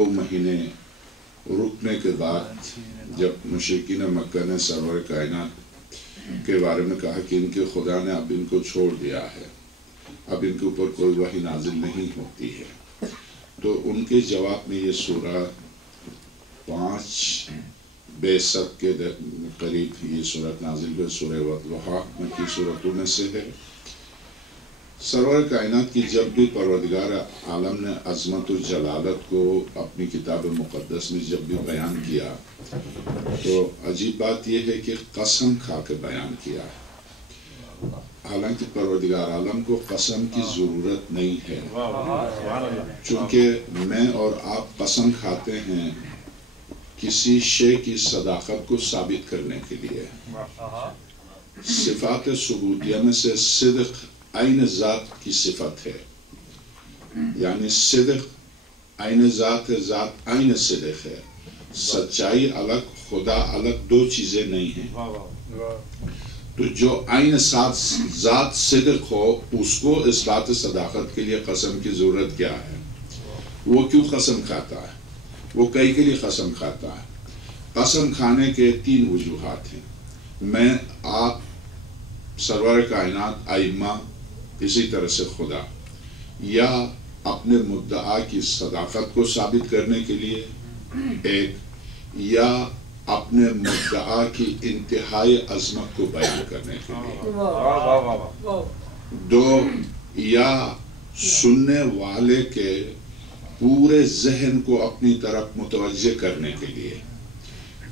دو مہینے رکنے کے بعد جب مشرکین مکہ نے سرور کائنات کے بارے میں کہا کہ ان کے خدا نے اب ان کو چھوڑ دیا ہے، اب ان کے اوپر کوئی وحی نازل نہیں ہوتی ہے، تو ان کے جواب میں یہ سورہ 5 بے-ست کے قریب یہ سورت نازل ہوئی، سورہ والضحیٰ مکی سورتوں میں سے ہے۔ سرور کائنات کی جب بھی پروردگار عالم نے عظمت و جلالت کو اپنی کتاب مقدس میں جب بھی بیان کیا تو عجیب بات یہ ہے کہ قسم کھا کے بیان کیا ہے، حالانکہ پروردگار عالم کو قسم کی ضرورت نہیں ہے، چونکہ میں اور آپ قسم کھاتے ہیں کسی شے کی صداقت کو ثابت کرنے کے لیے۔ صفات ثبوتیہ میں سے صدق عین ذات کی صفت ہے، یعنی صدق عین ذات ہے، ذات عین صدق ہے، سچائی الگ خدا الگ دو چیزیں نہیں ہیں۔ تو جو عین ذات صدق ہو اس کو اس بات صداقت کے لیے قسم کی ضرورت کیا ہے؟ وہ کیوں قسم کھاتا ہے؟ وہ کئی کے لیے قسم کھاتا ہے؟ قسم کھانے کے 3 وجوہات ہیں۔ میں، آپ، سرور کائنات، ائمہ، اسی طرح سے خدا، یا اپنے مدعا کی صداقت کو ثابت کرنے کے لیے ایک، یا اپنے مدعا کی انتہائی عظمت کو بیان کرنے کے لیے 2، یا سننے والے کے پورے ذہن کو اپنی طرف متوجہ کرنے کے لیے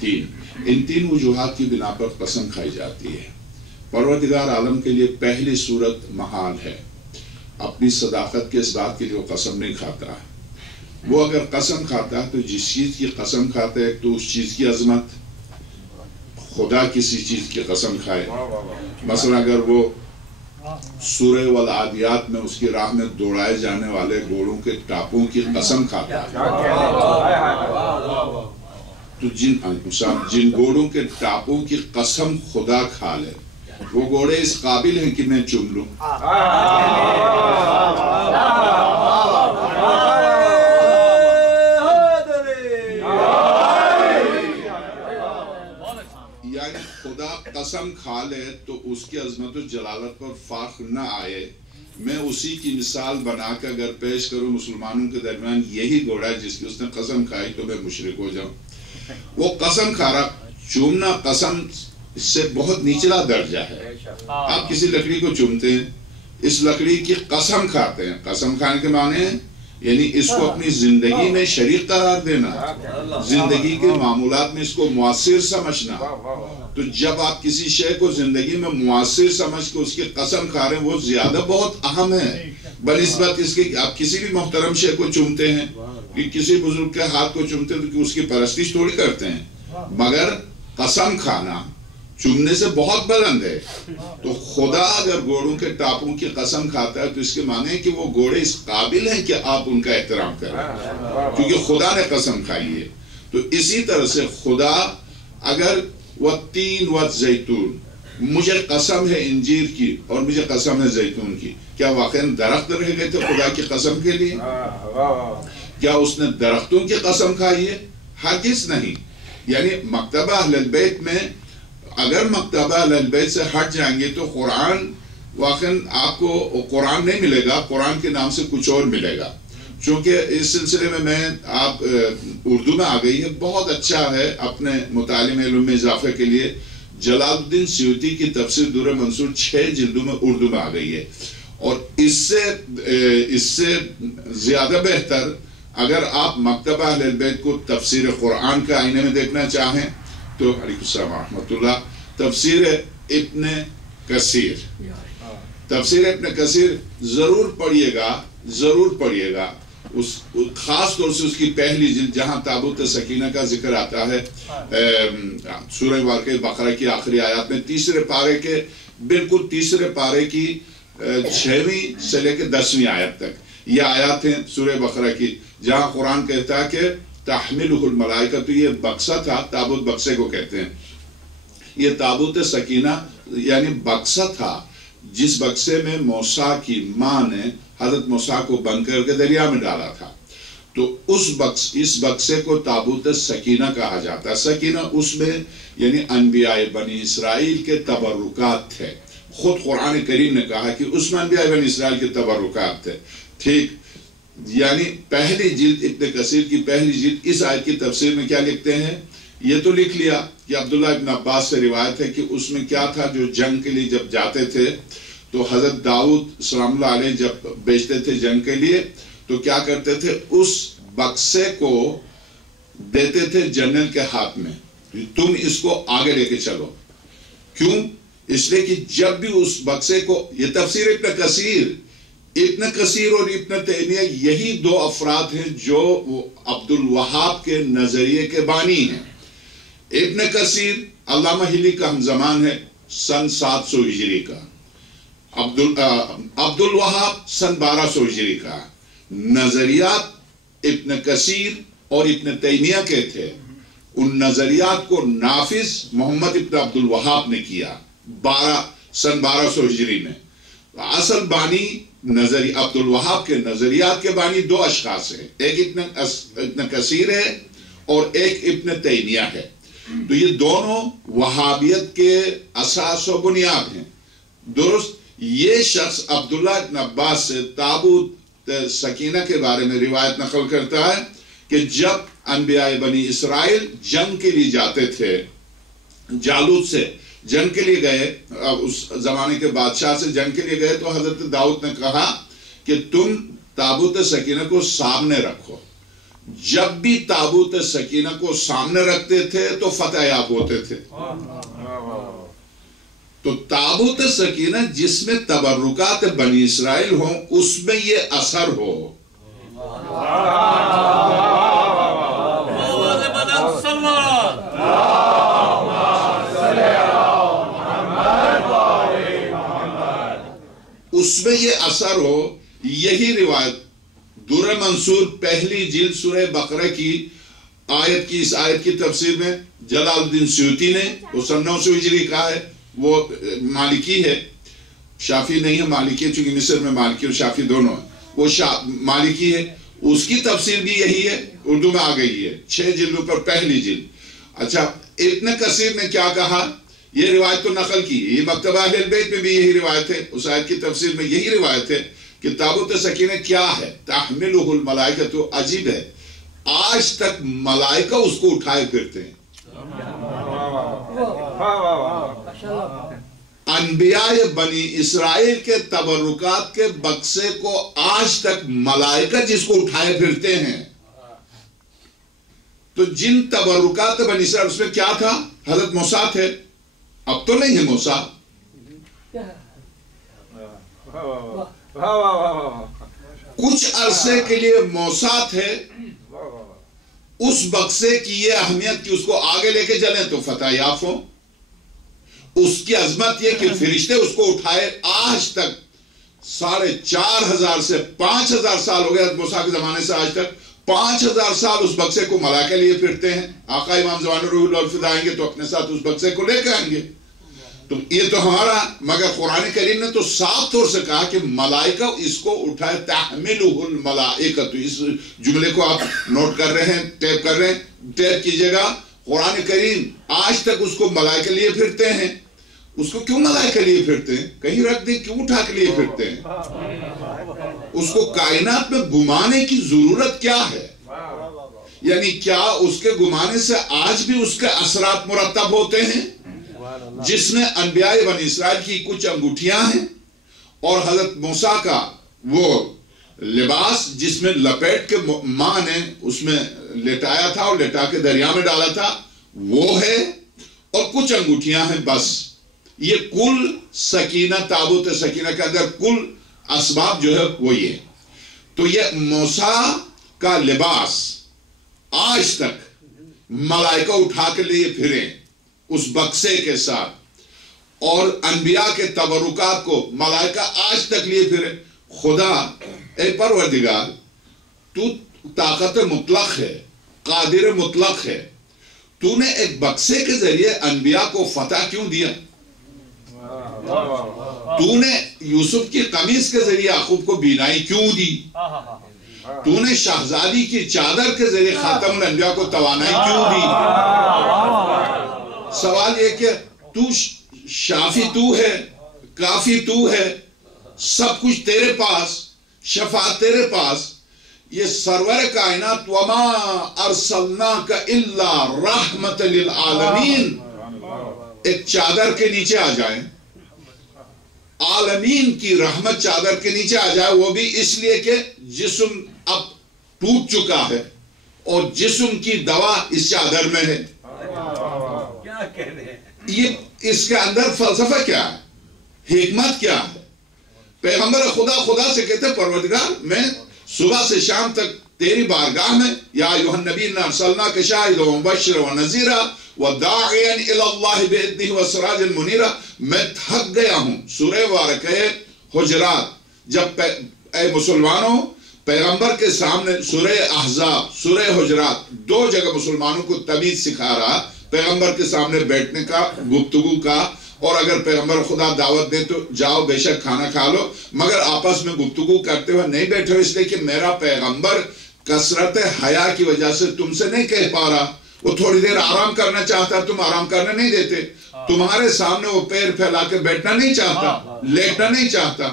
3۔ ان 3 وجوہات کی بنا پر قسم کھائی جاتی ہے۔ پروردگار عالم کے لیے پہلی صورت محال ہے، اپنی صداقت کے اس بات کے لیے وہ قسم نہیں کھاتا ہے۔ وہ اگر قسم کھاتا ہے تو جس چیز کی قسم کھاتا ہے تو اس چیز کی عظمت، خدا کسی چیز کی قسم کھائے، مثلا اگر وہ سورہ والعادیات میں اس کی راہ میں دوڑائے جانے والے گھوڑوں کے ٹاپوں کی قسم کھاتا ہے تو جن گھوڑوں کے ٹاپوں کی قسم خدا کھا لے، وہ گھوڑے اس قابل ہیں کہ میں چوم لوں۔ یعنی خدا قسم کھا لے تو اس کی عظمت و جلالت پر فخر نہ آئے۔ میں اسی کی مثال بنا کر اگر پیش کروں مسلمانوں کے درمیان، یہی گھوڑا ہے جس کی اس نے قسم کھائی تو میں مشرک ہو جاؤں۔ وہ قسم کھا رہا، چومنا قسم اس سے بہت نچلا درجہ ہے۔ آپ کسی لکڑی کو چومتے ہیں، اس لکڑی کی قسم کھاتے ہیں، قسم کھانے کے معنی ہے یعنی اس کو اپنی زندگی میں شریک قرار دینا، زندگی کے معمولات میں اس کو مؤثر سمجھنا۔ تو جب آپ کسی شے کو زندگی میں مؤثر سمجھ کے اس کی قسم کھا رہے ہیں، وہ زیادہ بہت اہم ہے بنسبت اس کے آپ کسی بھی محترم شے کو چومتے ہیں، کہ کسی بزرگ کے ہاتھ کو چومتے ہیں تو اس کی پرستش تھوڑی کرتے ہیں، مگر قسم کھانا چومنے سے بہت بلند ہے۔ تو خدا اگر گھوڑوں کے ٹاپوں کی قسم کھاتا ہے تو اس کے معنی ہے کہ وہ گھوڑے اس قابل ہیں کہ آپ ان کا احترام کریں، کیونکہ خدا نے قسم کھائی ہے۔ تو اسی طرح سے خدا اگر والتین والزیتون، مجھے قسم ہے انجیر کی اور مجھے قسم ہے زیتون کی، کیا واقعاً درخت رہ گئے تھے خدا کی قسم کے لیے؟ کیا اس نے درختوں کی قسم کھائی ہے؟ ہرگز نہیں۔ یعنی مکتبہ اہل البیت میں اگر مکتبہ اہل البیت سے ہٹ جائیں گے تو قرآن واقعاً آپ کو قرآن نہیں ملے گا، قرآن کے نام سے کچھ اور ملے گا۔ چونکہ اس سلسلے میں آپ اردو میں آ گئی ہے، بہت اچھا ہے اپنے مطالعے میں علم میں اضافے کے لیے، جلال الدین سیوطی کی تفسیر در منصور 6 جلدوں میں اردو میں آ گئی ہے۔ اور اس سے زیادہ بہتر اگر آپ مکتبہ اہل البیت کو تفسیر قرآن کے آئینے میں دیکھنا چاہیں تو علیکم السلام ورحمۃ اللہ، تفسیر ابن کثیر، تفسیر ابن کثیر ضرور پڑھیے گا، ضرور پڑھیے گا، خاص طور سے اس کی پہلی جلد جہاں تابوت سکینہ کا ذکر آتا ہے، سورہ واقعہ بقرہ کی آخری آیات میں، تیسرے پارے کے بالکل تیسرے پارے کی 6ویں سے لے کے 10ویں آیت تک یہ آیات ہیں سورہ بقرہ کی، جہاں قرآن کہتا ہے کہ تحملہ الملائکہ، تو یہ بکسہ تھا، تابوت بکسے کو کہتے ہیں، یہ تابوت سکینہ یعنی بکسہ تھا جس بکسے میں موسیٰ کی ماں نے حضرت موسیٰ کو بند کر کے دریا میں ڈالا تھا۔ تو اس بکسے کو تابوت سکینہ کہا جاتا ہے. سکینہ اس میں یعنی انبیاء بنی اسرائیل کے تبرکات تھے. خود قرآن کریم نے کہا کہ اس میں انبیاء بنی اسرائیل کے تبرکات تھے. ٹھیک، یعنی پہلی جلد ابن کثیر کی پہلی جلد اس آیت کی تفسیر میں کیا لکھتے ہیں؟ یہ تو لکھ لیا کہ عبداللہ ابن عباس سے روایت ہے کہ اس میں کیا تھا، جو جنگ کے لیے جب جاتے تھے تو حضرت داؤد سلام اللہ علیہ جب بیچتے تھے جنگ کے لیے تو کیا کرتے تھے، اس بکسے کو دیتے تھے جنرل کے ہاتھ میں، تم اس کو آگے لے کے چلو. کیوں؟ اس لیے کہ جب بھی اس بکسے کو، یہ تفسیر ابن کثیر اور ابن تیمیہ یہی دو افراد ہیں جو عبد الوہاب کے نظریے کے بانی ہیں. ابن کثیر علامہ ہلی کا ہمزمان ہے سن 700 ہجری کا، عبد الوہاب سن 1200 ہجری کا. نظریات ابن کثیر اور ابن تیمیہ کے تھے. ان نظریات کو نافذ محمد ابن عبد الوہاب نے کیا سن 1200 ہجری میں. اصل بانی عبد الوہاب کے نظریات کے بانی دو اشخاص ہیں، ایک ابن کثیر ہے اور ایک ابن تیمیہ ہے. تو یہ دونوں وہابیت کے اساس و بنیاد ہیں. درست یہ شخص عبداللہ ابن عباس سے تابوت سکینہ کے بارے میں روایت نقل کرتا ہے کہ جب انبیاء بنی اسرائیل جنگ کے لیے جاتے تھے، جالوت سے جنگ کے لیے گئے، اس زمانے کے بادشاہ سے جنگ کے لیے گئے، تو حضرت داؤد نے کہا کہ تم تابوت سکینہ کو سامنے رکھو. جب بھی تابوت سکینہ کو سامنے رکھتے تھے تو فتح یاب ہوتے تھے. تو تابوت سکینہ جس میں تبرکات بنی اسرائیل ہوں، اس میں یہ اثر ہو. اس میں یہ اثر ہو. یہی روایت در منصور پہلی جلد سورہ بقرہ کی اس آیت کی تفسیر میں جلال الدین سیوطی نے، وہ سن 900 ہجری کا ہے، وہ مالکی ہے، شافی نہیں ہے، مالکی ہے، چونکہ مصر میں مالکی اور شافی دونوں ہیں. وہ مالکی ہے، اس کی تفسیر بھی یہی ہے، اردو میں آ گئی ہے 6 جلدوں پر پہلی جلد. اچھا، ابن کثیر نے کیا کہا؟ یہ روایت تو نقل کی، یہ مکتبہ اہل بیت میں بھی یہی روایت ہے، اس آیت کی تفسیر میں یہی روایت ہے کہ تابوت سکینہ کیا ہے؟ تحملہ الملائکہ. تو عجیب ہے، آج تک ملائکہ اس کو اٹھائے پھرتے ہیں. انبیاء بنی اسرائیل کے تبرکات کے بکسے کو آج تک ملائکہ جس کو اٹھائے پھرتے ہیں. تو جن تبرکات بنی اسرائیل اس میں کیا تھا؟ حضرت موسیٰ تھے، اب تو نہیں ہے موسیٰ. کچھ عرصے کے لیے موسیٰ تھے. اس بکسے کی یہ اہمیت کہ اس کو آگے لے کے چلیں تو فتح یاب ہوں. اس کی عظمت یہ کہ فرشتے اس کو اٹھائے. آج تک 4,500 سے 5,000 سال ہو گئے موسیٰ کے زمانے سے آج تک 5,000 سال اس بکسے کو ملائکہ لیے پھرتے ہیں. آقا امام زمان روح اللہ الفدا آئیں گے تو اپنے ساتھ اس بکسے کو لے کے آئیں گے. تو یہ تو ہمارا، مگر قرآن کریم نے تو صاف طور سے کہا کہ ملائکہ اس کو اٹھائے. تحملہ الملائکہ. تو اس جملے کو آپ نوٹ کر رہے ہیں، ٹیپ کر رہے ہیں، ٹیپ کیجئے گا. قرآن کریم آج تک اس کو ملائکہ لیے پھرتے ہیں. اس کو کیوں ملائکہ لیے پھرتے ہیں؟ کہیں رکھ دیں، کیوں اٹھا کے لیے پھرتے ہیں؟ اس کو کائنات میں گھمانے کی ضرورت کیا ہے؟ یعنی کیا اس کے گھمانے سے آج بھی اس کے اثرات مرتب ہوتے ہیں؟ جس میں انبیاء بنی اسرائیل کی کچھ انگوٹھیاں ہیں اور حضرت موسیٰ کا وہ لباس جس میں لپیٹ کے ماں نے اس میں لٹایا تھا اور لٹا کے دریا میں ڈالا تھا، وہ ہے، اور کچھ انگوٹھیاں ہیں. بس یہ کل سکینہ، تابوت سکینہ کے اندر کل اسباب جو ہے وہ یہ. تو یہ موسیٰ کا لباس آج تک ملائکہ اٹھا کے لیے پھریں اس بکسے کے ساتھ، اور انبیاء کے تبرکات کو ملائکہ آج تک لیے پھریں. خدا اے پروردگار، تو طاقت مطلق ہے، قادر مطلق ہے، تو نے ایک بکسے کے ذریعے انبیاء کو فتح کیوں دیا؟ تو نے یوسف کی قمیص کے ذریعے یعقوب کو بینائی کیوں دی؟ تو نے شہزادی کی چادر کے ذریعے خاتم الانبیاء کو توانائی کیوں دی؟ سوال یہ کہ تو شافی تو ہے، کافی تو ہے، سب کچھ تیرے پاس، شفاعت تیرے پاس، یہ سرور کائنات وما ارسلناک الا رحمت للعالمین ایک چادر کے نیچے آ جائیں، عالمین کی رحمت چادر کے نیچے آ جائے، وہ بھی اس لیے کہ جسم اب ٹوٹ چکا ہے اور جسم کی دوا اس چادر میں ہے۔ یہ اس کے اندر فلسفہ کیا ہے، حکمت کیا ہے؟ پیغمبر خدا سے کہتے پروردگار میں صبح سے شام تک تیری بارگاہ میں، یا ایھا النبی انا ارسلناک شاہدا ومبشرا ونذیرا وداعیا الی اللہ باذنہ وسراجا منیرا، میں تھک گیا ہوں۔ سورہ مبارکہ حجرات، جب اے مسلمانوں پیغمبر کے سامنے سورہ احزاب، سورہ حجرات، دو جگہ مسلمانوں کو تمیز سکھا رہا، پیغمبر کے سامنے بیٹھنے کا، گفتگو کا، اور اگر پیغمبر خدا دعوت دے تو جاؤ بے شک کھانا کھا لو، مگر آپس میں گفتگو کرتے ہوئے نہیں بیٹھو، اس لیے کہ میرا پیغمبر کثرت حیا کی وجہ سے تم سے نہیں کہہ پا رہا، وہ تھوڑی دیر آرام کرنا چاہتا، تم آرام کرنے نہیں دیتے، تمہارے سامنے وہ پیر پھیلا کے بیٹھنا نہیں چاہتا، لیٹنا نہیں چاہتا۔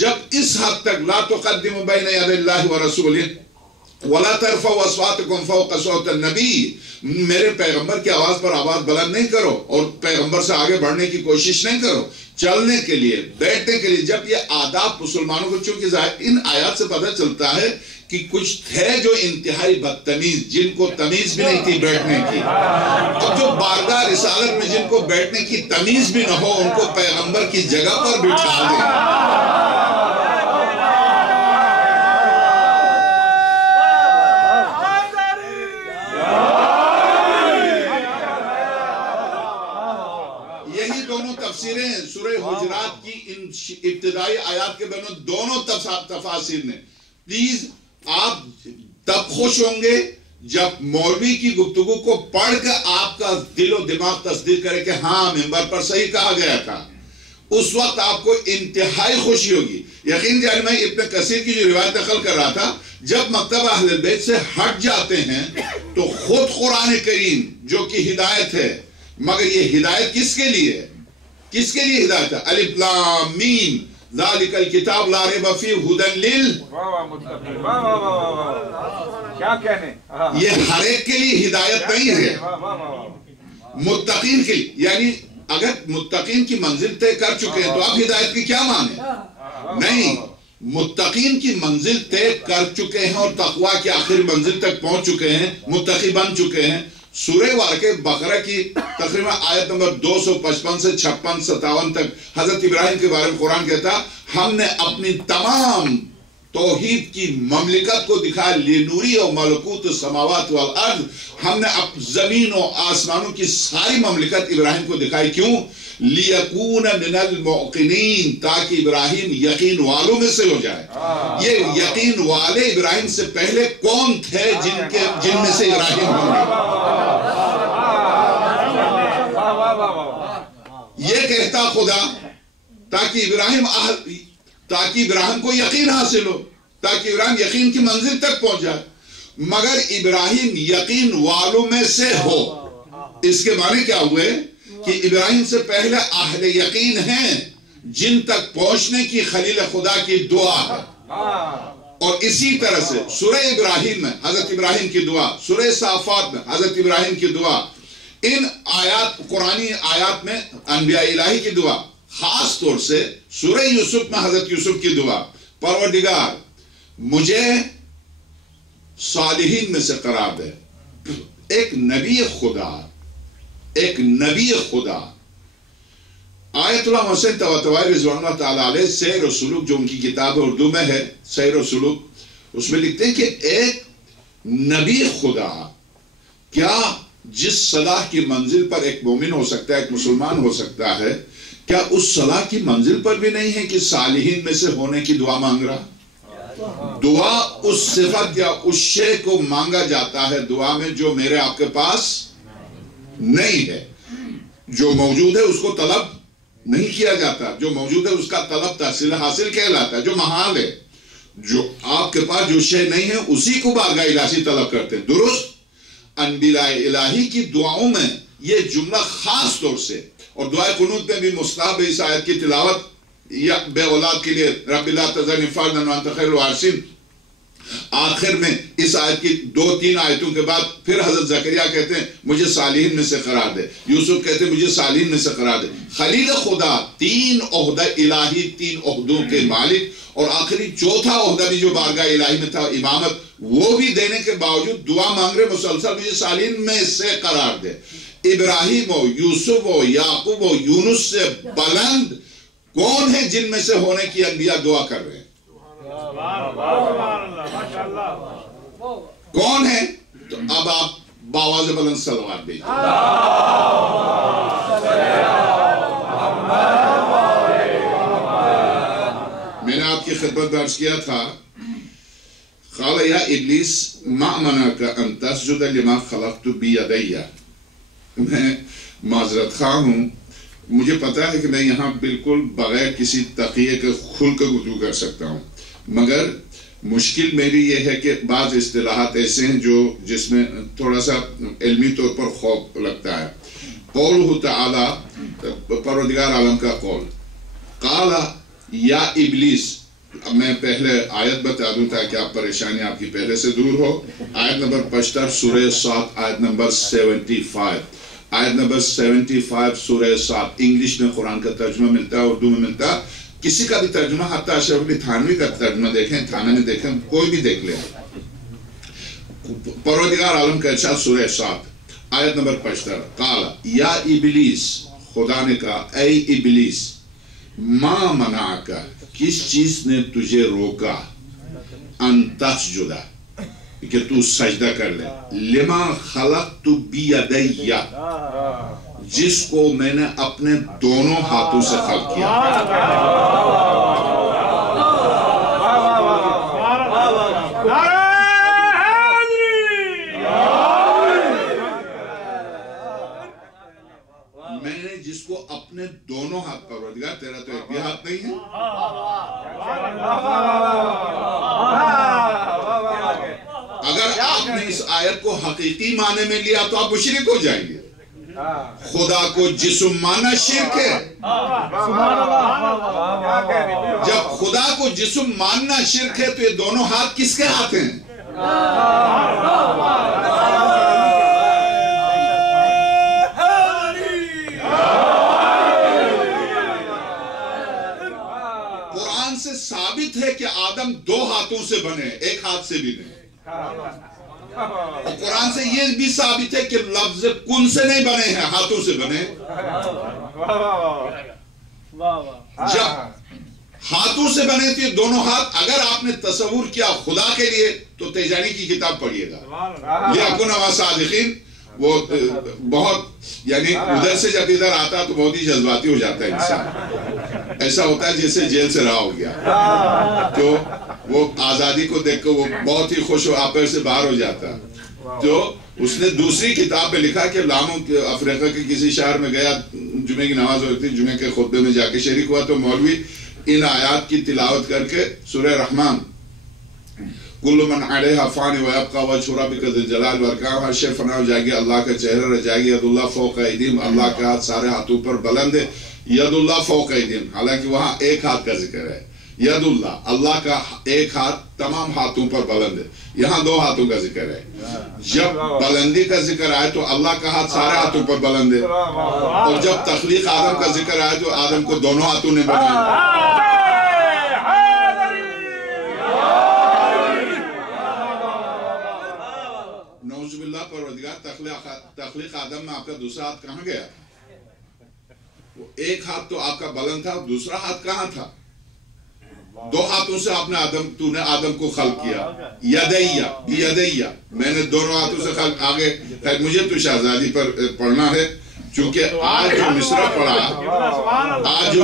جب اس حد تک لا تقدموا بین یدی اللہ ورسولہ ولا ترفعوا اصواتکم فوق صوت النبی، میرے پیغمبر کی آواز پر آواز بلند نہیں کرو اور پیغمبر سے آگے بڑھنے کی کوشش نہیں کرو، چلنے کے لیے، بیٹھنے کے لیے۔ جب یہ آداب مسلمانوں کو، چونکہ ان آیات سے پتہ چلتا ہے کہ کچھ تھے جو انتہائی بدتمیز، جن کو تمیز بھی نہیں تھی بیٹھنے کی، اور جو بارگاہ رسالت میں جن کو بیٹھنے کی تمیز بھی نہ ہو، ان کو پیغمبر کی جگہ پر بٹھا دیں۔ تفسیریں سورہ حجرات کی ان ابتدائی آیات کے بینوں دونوں تفاسیر نے، پلیز آپ تب خوش ہوں گے جب مولوی کی گفتگو کو پڑھ کر آپ کا دل و دماغ تصدیق کرے کہ ہاں ممبر پر صحیح کہا گیا تھا، اس وقت آپ کو انتہائی خوشی ہوگی۔ یقین جانے میں ابن کثیر کی جو روایت نقل کر رہا تھا، جب مکتب اہل البیت سے ہٹ جاتے ہیں تو خود قرآن کریم جو کہ ہدایت ہے، مگر یہ ہدایت کس کے لیے ہے؟ کس کے لیے ہدایت ہے؟ الف لام میم ذالک الکتاب لا ریب فیہ ھدی للمتقین، کیا کہنے، یہ ہر ایک کے لیے ہدایت نہیں ہے، متقین کے لیے۔ یعنی اگر متقین کی منزل طے کر چکے ہیں تو آپ ہدایت کی کیا مانے؟ نہیں، متقین کی منزل طے کر چکے ہیں اور تقوی کی آخر منزل تک پہنچ چکے ہیں، متقی بن چکے ہیں۔ سورہ واقع بقرہ کی تقریباً آیت نمبر 255 سے 56 57 تک حضرت ابراہیم کے بارے میں قرآن کہتا، ہم نے اپنی تمام توحید کی مملکت کو دکھایا، لِنُورِیَ مَلَکُوتُ السَّمَاوَاتِ وَالْأَرْضِ، ہم نے زمین و آسمانوں کی ساری مملکت ابراہیم کو دکھائی، کیوں؟ لِيَكُونَ مِنَ الْمُعْقِنِينَ، تاکہ ابراہیم یقین والوں میں سے ہو جائے۔ یہ یقین والے ابراہیم سے پہلے کون تھے جن میں سے ابراہیم ہوں گے؟ یہ کہتا خدا تاکہ ابراہیم کو یقین حاصل ہو، تاکہ ابراہیم یقین کی منزل تک پہنچ جائے، مگر ابراہیم یقین والوں میں سے ہو۔ اس کے معنی کیا ہوئے کہ ابراہیم سے پہلے اہل یقین ہیں جن تک پہنچنے کی خلیل خدا کی دعا ہے۔ اور اسی طرح سے سورہ ابراہیم میں حضرت ابراہیم کی دعا، سورہ صافات میں حضرت ابراہیم کی دعا، ان آیات قرآنی آیات میں انبیاء الہی کی دعا، خاص طور سے سورہ یوسف میں حضرت یوسف کی دعا، پروردگار مجھے صالحین میں سے قرار دے۔ ایک نبی خدا آیت اللہ حسین طباطبائی رضوان اللہ تعالیٰ علیہ سیر و سلوک جو ان کی کتاب اردو میں ہے، سیر و سلوک، اس میں لکھتے ہیں کہ ایک نبی خدا کیا جس صلاح کی منزل پر ایک مومن ہو سکتا ہے، ایک مسلمان ہو سکتا ہے، کیا اس صلاح کی منزل پر بھی نہیں ہے کہ صالحین میں سے ہونے کی دعا مانگ رہا؟ دعا اس صفت یا اس شے کو مانگا جاتا ہے دعا میں جو میرے آپ کے پاس نہیں ہے۔ جو موجود ہے اس کو طلب نہیں کیا جاتا، جو موجود ہے اس کا طلب تحصیل حاصل کہلاتا ہے، جو محال ہے۔ جو آپ کے پاس جو شے نہیں ہے اسی کو بارگاہ الہی طلب کرتے ہیں. درست انبیاء الہی کی دعاؤں میں یہ جملہ خاص طور سے، اور دعائے قنوت میں بھی مستحب ہے اس آیت کی تلاوت یا بے اولاد کے لیے رب لا تذرنی فردا وانت خیر الوارثین. آخر میں اس آیت کی 2-3 آیتوں کے بعد پھر حضرت زکریا کہتے ہیں مجھے صالحین میں سے قرار دے. یوسف کہتے ہیں مجھے صالحین میں سے قرار دے. خلیل خدا 3 عہدہ الہی، 3 عہدوں کے مالک، اور آخری چوتھا عہدہ بھی جو بارگاہ الہی میں تھا امامت، وہ بھی دینے کے باوجود دعا مانگ رہے مسلسل مجھے صالحین میں سے قرار دے. ابراہیم ہو، یوسف ہو، یعقوب ہو، یونس سے بلند کون ہے جن میں سے ہونے کی انبیاء دعا کر رہے ہیں؟ کون ہے؟ تو اب آپ باواز بلند صلوات بھیجئے. میں نے آپ کی خدمت میں عرض کیا تھا قال یا ابلیس ما منعک ان تسجد لما خلقت بیدی. میں معذرت خواہ ہوں، مجھے پتا ہے کہ میں یہاں بالکل بغیر کسی تقیہ کے کھل کر گفتگو کر سکتا ہوں، مگر مشکل میری یہ ہے کہ بعض اصطلاحات ایسے ہیں جس میں تھوڑا سا علمی طور پر خوف لگتا ہے. قولہ تعالی، پروردگار عالم کا قول، قال یا ابلیس. اب میں پہلے آیت بتا دوں تاکہ آپ پریشانی آپ کی پہلے سے دور ہو. آیت نمبر 75 سورہ 7، آیت نمبر 75. آیت نمبر 75 سورہ 7. انگلش میں قرآن کا ترجمہ ملتا ہے، اردو میں ملتا ہے، کسی کا بھی ترجمہ، حتیٰ اشرف علی تھانوی کا ترجمہ دیکھیں، تھانہ میں دیکھیں، کوئی بھی دیکھ لیں. پروردگار عالم کا ارشاد سورہ 7 آیت نمبر 75. قال یا ابلیس، خدا نے کہا اے ابلیس، ما منعک، کس چیز نے تجھے روکا، ان تسجد، کہ تو سجدہ کر لے، لما خلقت بیدی، جس کو میں نے اپنے دونوں ہاتھوں سے خلق کیا. میں نے جس کو اپنے دونوں ہاتھ، پروردگار تیرا تو ایک بھی ہاتھ نہیں ہے. اگر آپ نے اس آیت کو حقیقی معنی میں لیا تو آپ مشرک ہو جائیں گے. خدا کو جسم ماننا شرک ہے. جب خدا کو جسم ماننا شرک ہے تو یہ دونوں ہاتھ کس کے ہاتھ ہیں؟ قرآن سے ثابت ہے کہ آدم 2 ہاتھوں سے بنے، ایک ہاتھ سے بھی نہیں. قرآن سے یہ بھی ثابت ہے کہ لفظ کن سے نہیں بنے ہیں، ہاتھوں سے بنے. جب ہاتھوں سے بنے تو یہ دونوں ہاتھ، اگر آپ نے تصور کیا خدا کے لیے تو تیجانی کی کتاب پڑھیے گا، لیکن صادقین. وہ بہت، یعنی ادھر سے جب ادھر آتا تو بہت ہی جذباتی ہو جاتا ہے انسان. ایسا ہوتا ہے جیسے جیل سے رہا ہو گیا. تو وہ آزادی کو دیکھ کر وہ بہت ہی خوش ہو، آپر سے باہر ہو جاتا. تو اس نے دوسری کتاب میں لکھا کہ لامو افریقہ کے کسی شہر میں گیا، جمعے کی نماز ہوتی تھی، جمعے کے خطبے میں جا کے شریک ہوا تو مولوی ان آیات کی تلاوت کر کے سورہ رحمان، کل من علیہا فان ویبقى وجہ ربک ذی الجلال والاکرام، ہر شے فنا ہو جائے گی، اللہ کا چہرہ رہ جائے گی. ید اللہ فوق ایدیہم، اللہ کا ہاتھ سارے ہاتھوں پر بلند ہے. ید اللہ فوق ایدیہم، حالانکہ وہاں ایک ہاتھ کا ذکر ہے. ید اللہ، اللہ کا ایک ہاتھ تمام ہاتھوں پر بلند ہے. یہاں 2 ہاتھوں کا ذکر ہے. جب بلندی کا ذکر آئے تو اللہ کا ہاتھ سارے ہاتھوں پر بلند ہے، اور جب تخلیق آدم کا ذکر آئے تو آدم کو دونوں ہاتھوں نے بنایا. نعوذ باللہ. پروردگار تخلیق آدم میں آپ کا دوسرا ہاتھ کہاں گیا؟ وہ ایک ہاتھ تو آپ کا بلند تھا، دوسرا ہاتھ کہاں تھا؟ 2 ہاتھوں سے آپ نے تو نے آدم کو خلق کیا. یدیہ، بیدیہ، میں نے دونوں ہاتھوں سے خلق. آگے مجھے تو شہزادی پر پڑھنا ہے، چونکہ آج جو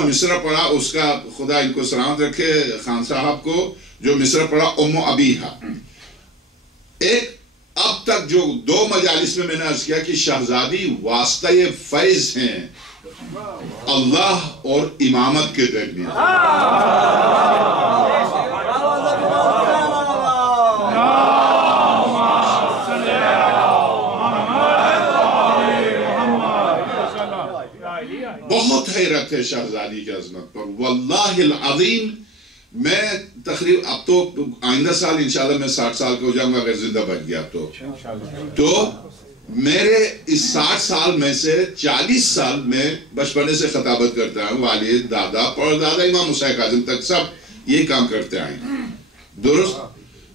مصرع پڑھا اس کا خدا ان کو سلامت رکھے، خان صاحب کو، جو مصرع پڑھا ام ابیہا. ایک اب تک جو 2 مجالس میں نے عرض کیا کہ شہزادی واسطہ فیض ہیں اللہ اور امامت کے درمیان. بہت حیرت ہے شہزادی کی عظمت پر. واللہ العظیم میں تقریب اب تو آئندہ سال انشاءاللہ میں 60 سال کا ہو جاؤں گا اگر زندہ بچ گیا تو میرے اس 60 سال میں سے 40 سال میں بچپنے سے خطابت کرتا ہوں. والد، دادا، پردادا، امام حسین کاظم تک سب یہ کام کرتے آئے ہیں. درست.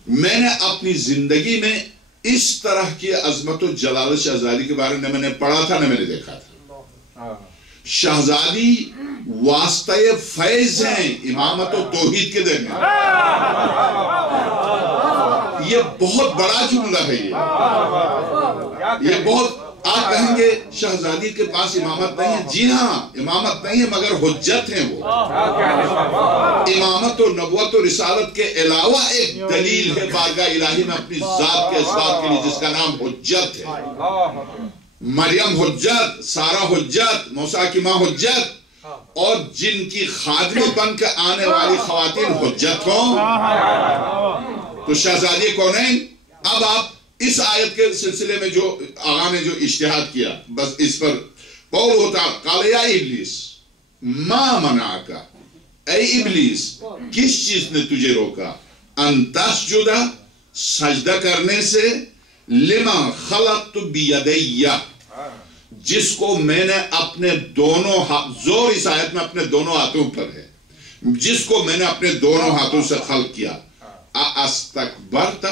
میں نے اپنی زندگی میں اس طرح کی عظمت و جلالت شہزادی کے بارے میں نے پڑھا تھا نہ میں نے دیکھا تھا. شہزادی واسطہ فیض ہیں امامت و توحید کے درمیان. یہ بہت بڑا جملہ ہے. یہ بہت آپ کہیں گے شہزادی کے پاس امامت نہیں ہے. جی ہاں امامت نہیں ہے مگر حجت ہیں. وہ امامت و نبوت و رسالت کے علاوہ ایک دلیل ہے بارگاہ الہی میں اپنی ذات کے اثبات کے لیے جس کا نام حجت ہے. مریم حجت، سارہ حجت، موسیٰ کی ماں حجت، اور جن کی خادمہ بن کے آنے والی خواتین حجت ہوں تو شہزادی کونین. اب آپ اس آیت کے سلسلے میں جو آغا نے جو اجتہاد کیا بس اس پر قول ہوتا قال یا ابلیس ما منعکا، اے ابلیس کس چیز نے تجھے روکا، ان تسجد سجدہ کرنے سے، لما خلقت بیدی جس کو میں نے اپنے دونوں زور اس آیت میں اپنے دونوں ہاتھوں پر ہے، جس کو میں نے اپنے دونوں ہاتھوں سے خلق کیا. استکبرت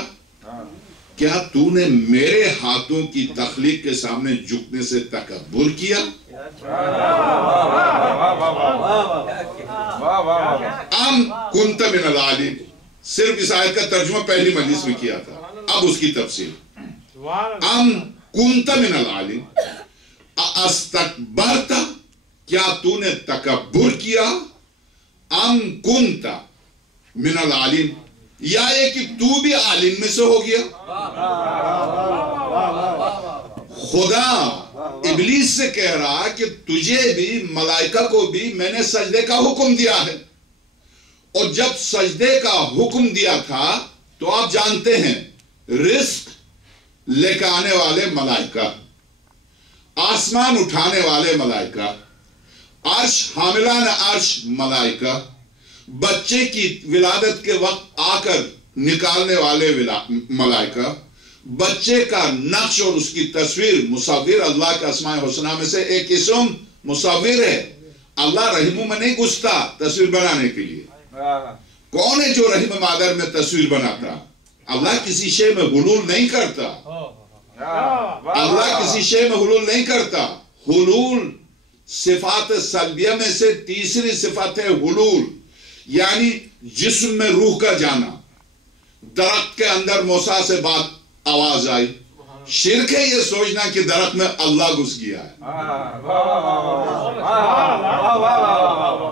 کیا تو نے میرے ہاتھوں کی تخلیق کے سامنے جھکنے سے تکبر کیا. ام کنت من العالین. صرف اس آیت کا ترجمہ پہلی مجلس میں کیا تھا، اب اس کی تفصیل. ام کنت من العالین استکبرت کیا تو نے تکبر کیا، ام کنت من العالین یا یہ کہ تو بھی عالم میں سے ہو گیا. خدا ابلیس سے کہہ رہا کہ تجھے بھی ملائکہ کو بھی میں نے سجدے کا حکم دیا ہے، اور جب سجدے کا حکم دیا تھا تو آپ جانتے ہیں رزق لے کے آنے والے ملائکہ، آسمان اٹھانے والے ملائکہ، عرش حاملان عرش ملائکہ، بچے کی ولادت کے وقت آ کر نکالنے والے ملائکہ، بچے کا نقش اور اس کی تصویر مصور اللہ کے اسماء حسنہ میں سے ایک اسم مصور ہے. اللہ رحموں میں نہیں گھستا تصویر بنانے کے لیے. کون ہے جو رحم مادر میں تصویر بناتا؟ اللہ کسی شے میں حلول نہیں کرتا. اللہ کسی شے میں حلول نہیں کرتا. حلول صفات سلبیہ میں سے تیسری صفت ہے حلول، یعنی جسم میں روح کا جانا. درخت کے اندر موسیٰ سے بات آواز آئی، شرک ہے یہ سوچنا کہ درخت میں اللہ گھس گیا ہے.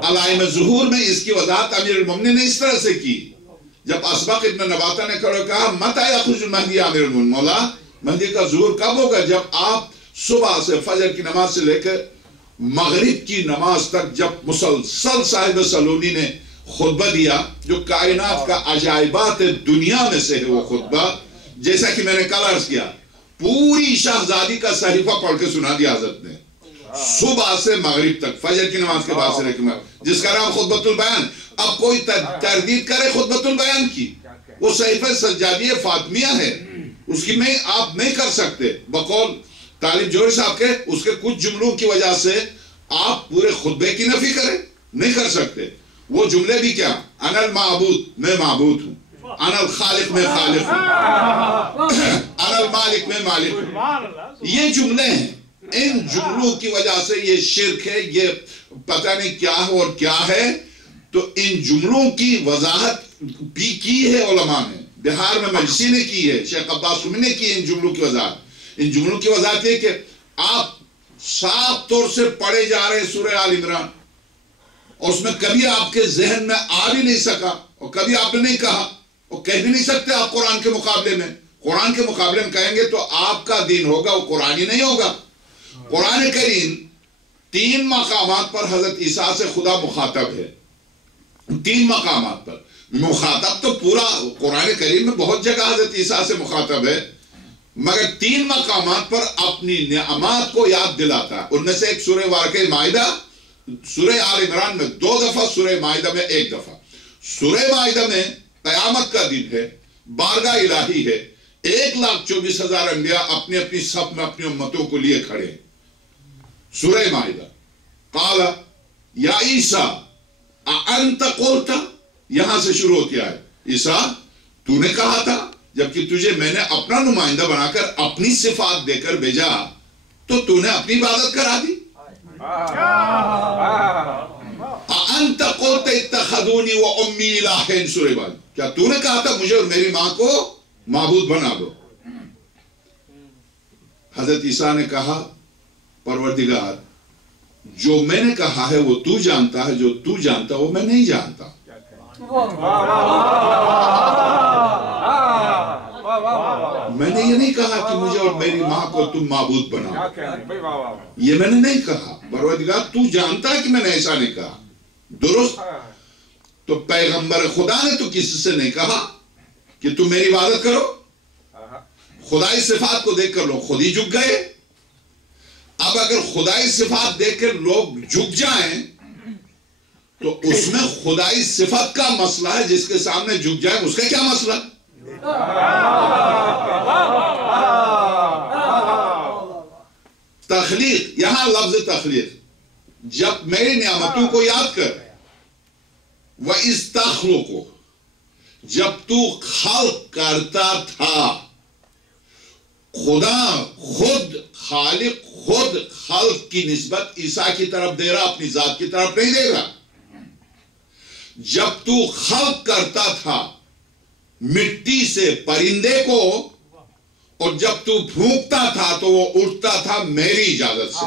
علائم ظہور میں اس کی وضاحت امیر المومنین نے اس طرح سے کی. جب اسبق ابن نباتہ نے کہا متی یخرج المہدی امیر المومنین، مولا مہدی کا ظہور کب ہوگا؟ جب آپ صبح سے فجر کی نماز سے لے کر مغرب کی نماز تک جب مسلسل صاحب سلونی نے خطبہ دیا جو کائنات کا عجائبات دنیا میں سے ہے. وہ خطبہ جیسا کہ میں نے کل عرض کیا پوری شہزادی کا صحیفہ پڑھ کے سنا دیا حضرت نے صبح سے مغرب تک، فجر کی نماز کے بعد سے لے کے جس کا نام خطبۃ البیان. اب کوئی تردید کرے خطبۃ البیان کی، وہ صحیفہ سجادیہ فاطمیہ ہے، اس کی میں آپ نہیں کر سکتے. بقول طالب جوہری صاحب کے اس کے کچھ جملوں کی وجہ سے آپ پورے خطبے کی نفی کریں نہیں کر سکتے. وہ جملے بھی کیا، انا المعبود میں معبود ہوں، انا الخالق میں خالق ہوں، انا المالک میں مالک ہوں. یہ جملے ہیں. ان جملوں کی وجہ سے یہ شرک ہے، یہ پتہ نہیں کیا ہے اور کیا ہے. تو ان جملوں کی وضاحت بھی کی ہے علماء نے. بہار میں مجلسی نے کی ہے، شیخ عباس قمی نے کی ان جملوں کی وضاحت. ان جملوں کی وضاحت یہ کہ آپ صاف طور سے پڑھے جا رہے سورہ آل عمران اور اس میں کبھی آپ کے ذہن میں آ بھی نہیں سکا اور کبھی آپ نے نہیں کہا اور کہہ بھی نہیں سکتے آپ قرآن کے مقابلے میں. قرآن کے مقابلے میں کہیں گے تو آپ کا دین ہوگا وہ قرآنی نہیں ہوگا. قرآن کریم 3 مقامات پر حضرت عیسیٰ سے خدا مخاطب ہے. 3 مقامات پر مخاطب تو پورا قرآن کریم میں بہت جگہ حضرت عیسیٰ سے مخاطب ہے، مگر 3 مقامات پر اپنی نعمات کو یاد دلاتا ہے. ان میں سے ایک سورہ واقعہ مائدہ سورہ آل عمران میں 2 دفعہ، سورہ مائدہ میں 1 دفعہ. سورہ مائدہ میں قیامت کا دن ہے، بارگاہ الہی ہے، 1,24,000 انبیاء اپنی اپنی صف میں اپنی امتوں کو لیے کھڑے ہیں. سورہ مائدہ قال یا عیسیٰ اانت قلت، یہاں سے شروع ہوتی ہے عیسیٰ تو نے کہا تھا، جبکہ تجھے میں نے اپنا نمائندہ بنا کر اپنی صفات دے کر بھیجا تو نے اپنی عبادت کرا دی. اانت قلت اتخذونی و امی الہین، سورہ بال، کیا تو نے کہا تھا مجھے اور میری ماں کو معبود بنا دو. حضرت عیسیٰ نے کہا پروردگار جو میں نے کہا ہے وہ تو جانتا ہے، جو تو جانتا وہ میں نہیں جانتا. میں نے یہ نہیں کہا کہ مجھے اور میری ماں کو تم معبود بناؤ، یہ میں نے نہیں کہا. پروردگار تو جانتا ہے کہ میں نے ایسا نہیں کہا. درست. تو پیغمبر خدا نے تو کسی سے نہیں کہا کہ تم میری عبادت کرو. خدائی صفات کو دیکھ کر لوگ خود ہی جھک گئے. اب اگر خدائی صفات دیکھ کر لوگ جھک جائیں تو اس میں خدائی صفت کا مسئلہ ہے، جس کے سامنے جھک جائے اس کا کیا مسئلہ؟ تخلیق، یہاں لفظ تخلیق، جب میری نعمتوں کو یاد کر، وَإِذْ تَخْلُقُ، جب تو خلق کرتا تھا. خدا خود خالق خود خلق کی نسبت عیسیٰ کی طرف دے رہا، اپنی ذات کی طرف نہیں دے رہا. جب تو خلق کرتا تھا مٹی سے پرندے کو، اور جب تو پھونکتا تھا تو وہ اٹھتا تھا میری اجازت سے.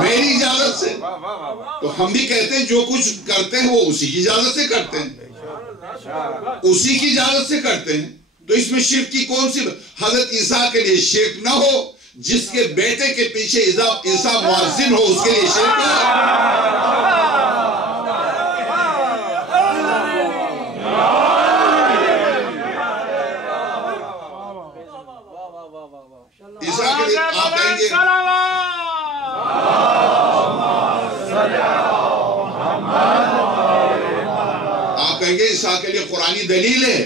میری اجازت سے. تو ہم بھی کہتے ہیں جو کچھ کرتے ہیں وہ اسی کی اجازت سے کرتے ہیں، اسی کی اجازت سے کرتے ہیں. تو اس میں شرک کی کون سی؟ حضرت عیسیٰ کے لیے شرک نہ ہو، جس کے بیٹے کے پیچھے عیسیٰ مؤذن ہو اس کے لیے شرک نہ عیسیٰ کے لیے آپ کہیں گے عیسیٰ کے لیے قرآنی دلیل ہے،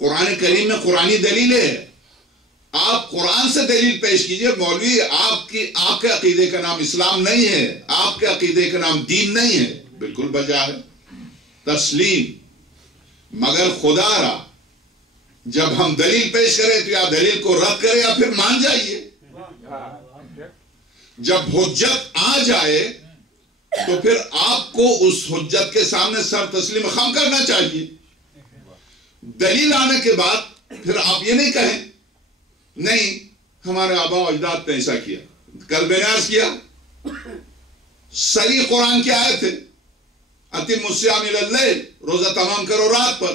قرآن کریم میں قرآنی دلیل ہے. آپ قرآن سے دلیل پیش کیجئے. مولوی آپ کے عقیدے کا نام اسلام نہیں ہے، آپ کے عقیدے کا نام دین نہیں ہے. بالکل بجا ہے تسلیم. مگر خدا را جب ہم دلیل پیش کریں تو یا دلیل کو رد کریں یا پھر مان جائیے. جب حجت آ جائے تو پھر آپ کو اس حجت کے سامنے سر تسلیم خم کرنا چاہیے. دلیل آنے کے بعد پھر آپ یہ نہیں کہیں نہیں ہمارے آبا و اجداد نے ایسا کیا. کل میں نے عرض کیا صریح قرآن کی آیت ہے، اتم الصیام الی اللیل، روزہ تمام کرو رات پر.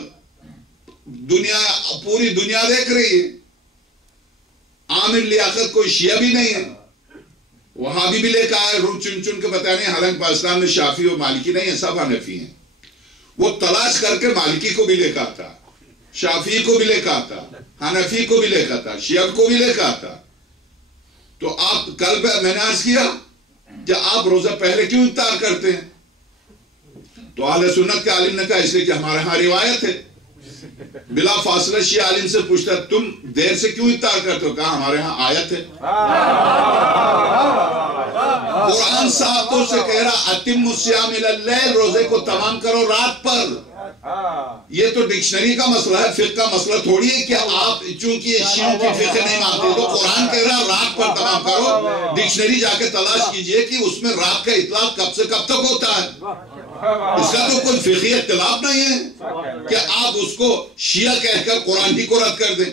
دنیا پوری دنیا دیکھ رہی ہے. عامر لیاقت کوئی شیعہ بھی نہیں ہے، وہابی بھی لے کے آئے چن چن کے بتانے. حالانکہ پاکستان میں شافعی و مالکی نہیں ہیں، سب حنفی ہیں. وہ تلاش کر کے مالکی کو بھی لے کے آتا، شافعی کو بھی لے کے آتا، حنفی کو بھی لے کے آتا، شیعہ کو بھی لے کے آتا. تو آپ کل میں نے عرض کیا کہ آپ روزہ پہلے کیوں افطار کرتے ہیں؟ تو اہل سنت کے عالم نے کہا اس لیے کہ ہمارے ہاں روایت ہے. بلا فاصلہ شیعہ عالم سے پوچھتا تم دیر سے کیوں افطار کرتے ہو؟ کہا ہمارے ہاں آیت ہے. قرآن صاحب تو سے کہہ رہا اتم الصیام الی اللیل، روزے کو تمام کرو رات پر. یہ تو ڈکشنری کا مسئلہ ہے، فقہ کا مسئلہ تھوڑی ہے کہ آپ چونکہ یہ شیعوں کی فقہ نہیں مانتے تو قرآن کہہ رہا رات پر تمام کرو. ڈکشنری جا کے تلاش کیجئے کہ اس میں رات کا اطلاق کب سے کب تک ہوتا ہے. اس کا تو کوئی فقہی اختلاف نہیں ہے کہ آپ اس کو شیعہ کہہ کر قرآن ہی کو رد کر دیں.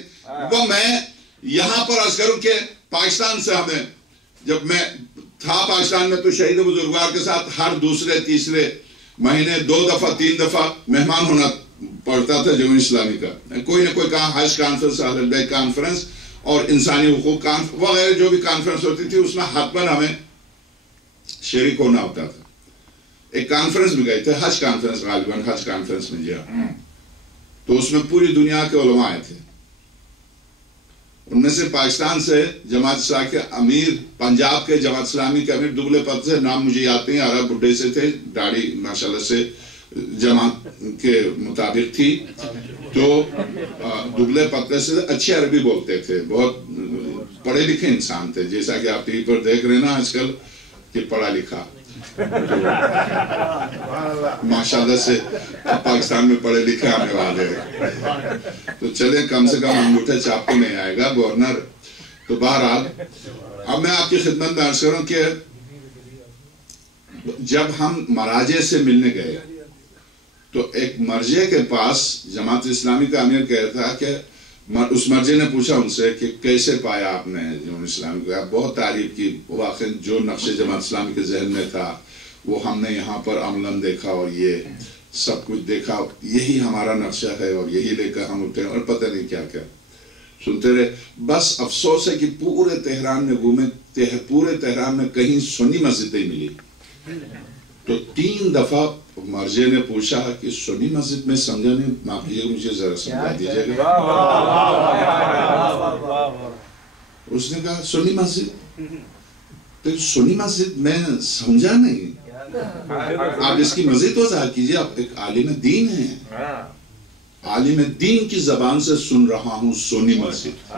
وہ میں یہاں پر عرض کروں کہ پاکستان سے ہمیں، جب میں تھا پاکستان میں تو شہید بزرگوار کے ساتھ ہر دوسرے تیسرے مہینے 2 دفعہ 3 دفعہ مہمان ہونا پڑتا تھا جمہوریہ اسلامی کا. کوئی نہ کوئی کہاں حج کانفرنس، اہل بیت کانفرنس اور انسانی حقوق کانفرنس وغیرہ جو بھی کانفرنس ہوتی تھی اس میں حتماً ہمیں شریک ہونا ہوتا تھا. ایک کانفرنس میں گئے تھے، حج کانفرنس، غالباً حج کانفرنس میں گیا تو اس میں پوری دنیا کے علماء آئے تھے. ان میں سے پاکستان سے جماعت اسلامی کے امیر، پنجاب کے جماعت اسلامی کے امیر دبلے پتلے سے، نام مجھے یاد نہیں، عرب بڈھے سے تھے، داڑھی ماشاءاللہ سے جماعت کے مطابق تھی، تو دبلے پتلے سے اچھی عربی بولتے تھے، بہت پڑھے لکھے انسان تھے، جیسا کہ آپ ٹی وی پر دیکھ رہے ہیں نا آج کل کہ پڑھا لکھا، ماشاءاللہ سے پاکستان میں پڑھے لکھے آنے والے ہیں، تو چلیں کم سے کم انگوٹھے چاپ تو نہیں آئے گا گورنر۔ تو بہرحال اب میں آپ کی خدمت میں عرض کروں کہ جب ہم مراجع سے ملنے گئے تو ایک مرجع کے پاس جماعت اسلامی کا امیر کہتا تھا کہ اس مرجع نے پوچھا ان سے کہ کیسے پایا آپ نے جماعت اسلامی کو؟ آپ بہت تعریف کی، واقعی جو نقش جماعت اسلامی کے ذہن میں تھا وہ ہم نے یہاں پر عملاً دیکھا اور یہ سب کچھ دیکھا، یہی ہمارا نقشہ ہے اور یہی لے کر ہم اٹھے اور پتہ نہیں کیا کیا سنتے رہے۔ بس افسوس ہے کہ پورے تہران میں گھومے، پورے تہران میں کہیں سنی مسجد نہیں ملی، تو 3 دفعہ مرجع نے پوچھا کہ سنی مسجد میں سمجھا نہیں، معاف کیجیے مجھے ذرا سمجھا دیجیے گا۔ اس نے کہا سنی مسجد، تو سنی مسجد میں سمجھا نہیں، آپ اس کی مزید وضاحت کیجیے، آپ ایک عالم دین ہیں، عالم دین کی زبان سے سن رہا ہوں سنی مسجد،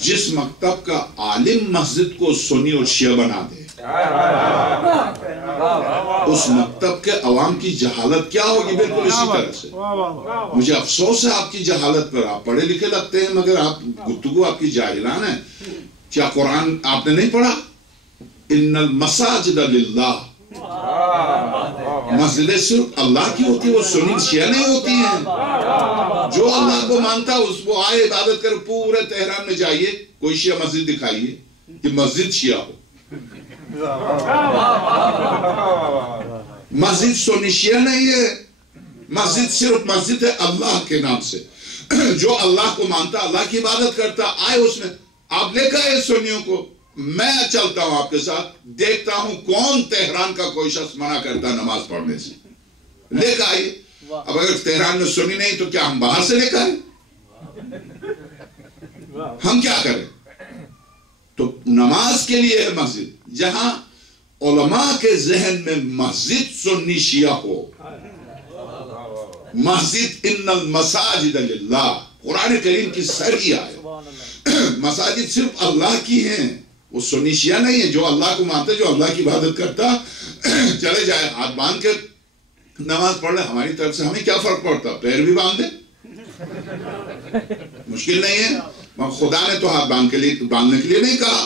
جس مکتب کا عالم مسجد کو سنی اور شیعہ بنا دے، اس مکتب کے عوام کی جہالت کیا ہوگی؟ بالکل اسی طرح سے مجھے افسوس ہے آپ کی جہالت پر، آپ پڑھے لکھے لگتے ہیں مگر آپ گفتگو آپ کی جاہلان ہے۔ کیا قرآن آپ نے نہیں پڑھا؟ ان المساجد للہ، مسجدیں صرف اللہ کی ہوتی ہیں، وہ سنی شیعہ نہیں ہوتی ہیں۔ جو اللہ کو مانتا ہے اس کو آئے عبادت کر، پورے تہران میں جائیے کوئی شیعہ مسجد دکھائیے کہ مسجد شیعہ ہو، مسجد سنی شیعہ نہیں ہے، مسجد صرف مسجد ہے اللہ کے نام سے، جو اللہ کو مانتا، اللہ کی عبادت کرتا، آئے اس میں۔ آپ لے کر آئے سنیوں کو، میں چلتا ہوں آپ کے ساتھ، دیکھتا ہوں کون تہران کا کوئی شخص منع کرتا نماز پڑھنے سے، لے کر آئیے۔ اب اگر تہران میں سنی نہیں تو کیا ہم باہر سے لے کر آئیں؟ ہم کیا کریں؟ تو نماز کے لیے ہے مسجد، جہاں علماء کے ذہن میں مسجد سنی شیعہ ہو، مسجد ان المساجد للہ، قرآن کریم کی صریح آئے، مساجد صرف اللہ کی ہیں، وہ سنی شیعہ نہیں ہے، جو اللہ کو مانتا، جو اللہ کی عبادت کرتا چلے جائے، ہاتھ باندھ کے نماز پڑھ لے، ہماری طرف سے ہمیں کیا فرق پڑتا، پیر بھی باندھ دے، مشکل نہیں ہے۔ خدا نے تو ہاتھ باندھنے کے لیے نہیں کہا،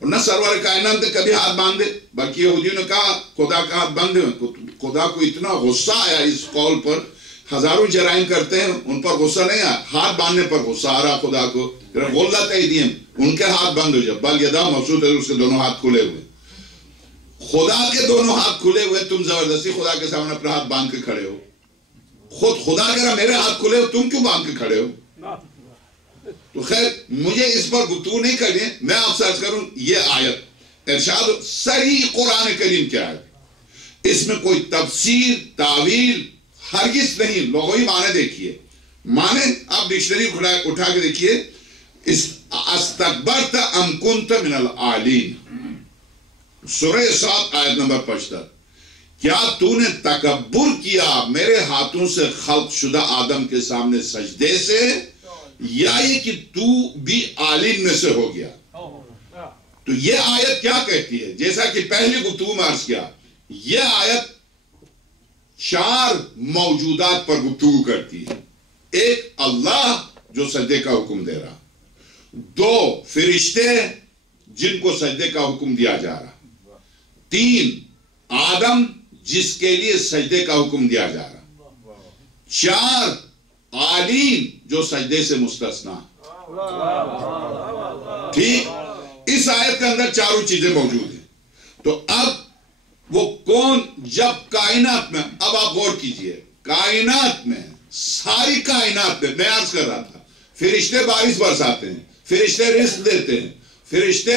اور نہ سرور کائنات نے کبھی ہاتھ باندھے، بلکہ یہودیوں نے کہا خدا کا ہاتھ باندھے۔ خدا کو اتنا غصہ آیا اس قول پر، ہزاروں جرائم کرتے ہیں ان پر غصہ نہیں آیا، ہاتھ باندھنے پر غصہ آ رہا خدا کو، غلت ایدیہم، ان کے ہاتھ بند ہو جائے، بل یدا مبسوط ہے، اس کے دونوں ہاتھ کھلے ہوئے، خدا کے دونوں ہاتھ کھلے ہوئے، تم زبردستی خدا کے سامنے اپنا ہاتھ باندھ کے کھڑے ہو، خود خدا کہہ رہا میرے ہاتھ کھلے ہو، تم کیوں باندھ کے کھڑے ہو؟ تو خیر مجھے اس پر گفتگو نہیں کرنی، میں آپ سے عرض کروں یہ آیت ارشاد صریح قرآن کریم کی آیت، اس میں کوئی تفسیر تعویل ہرگز نہیں، لغوی معنی دیکھیے، معنی آپ ڈکشنری اٹھا کے دیکھیے، استکبرت ام کنت من العالین، سورہ 7 آیت نمبر 75، کیا تو نے تکبر کیا میرے ہاتھوں سے خلق شدہ آدم کے سامنے سجدے سے، یا یہ کہ تو بھی عالم میں سے ہو گیا؟ تو یہ آیت کیا کہتی ہے؟ جیسا کہ پہلی گفتگو میں عرض کیا، یہ آیت 4 موجودات پر گفتگو کرتی ہے، ایک اللہ جو سجدے کا حکم دے رہا، 2 فرشتے جن کو سجدے کا حکم دیا جا رہا، 3 آدم جس کے لیے سجدے کا حکم دیا جا رہا، 4 عالین جو سجدے سے مستثنا۔ ٹھیک، اس آیت کے اندر 4 چیزیں موجود ہیں۔ تو اب وہ کون، جب کائنات میں، اب آپ غور کیجئے، کائنات میں، ساری کائنات میں، میں عرض کر رہا تھا، فرشتے بارش برساتے ہیں، فرشتے رزق دیتے ہیں، فرشتے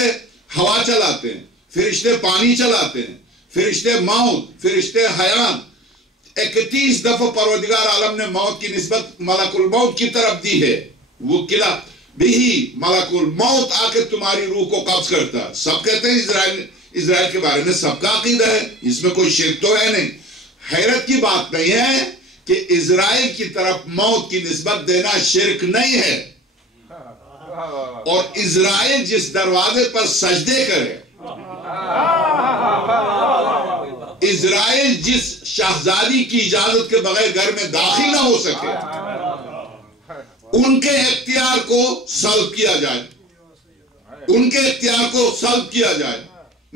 ہوا چلاتے ہیں، فرشتے پانی چلاتے ہیں، فرشتے موت، فرشتے حیات، 31 دفعہ پروردگار عالم نے موت کی نسبت ملک الموت کی طرف دی ہے، وہ قلعہ بھی ملکul موت آ کے تمہاری روح کو قبض کرتا. سب کہتے ہیں اسرائیل کے بارے میں سب کا عقیدہ ہے, اس میں کوئی شرک تو ہے نہیں. حیرت کی بات نہیں ہے کہ اسرائیل کی طرف موت کی نسبت دینا شرک نہیں ہے, اور اسرائیل جس دروازے پر سجدے کرے, اسرائیل جس شہزادی کی اجازت کے بغیر گھر میں داخل نہ ہو سکے, ان کے اختیار کو سلب کیا جائے, ان کے اختیار کو سلب کیا جائے.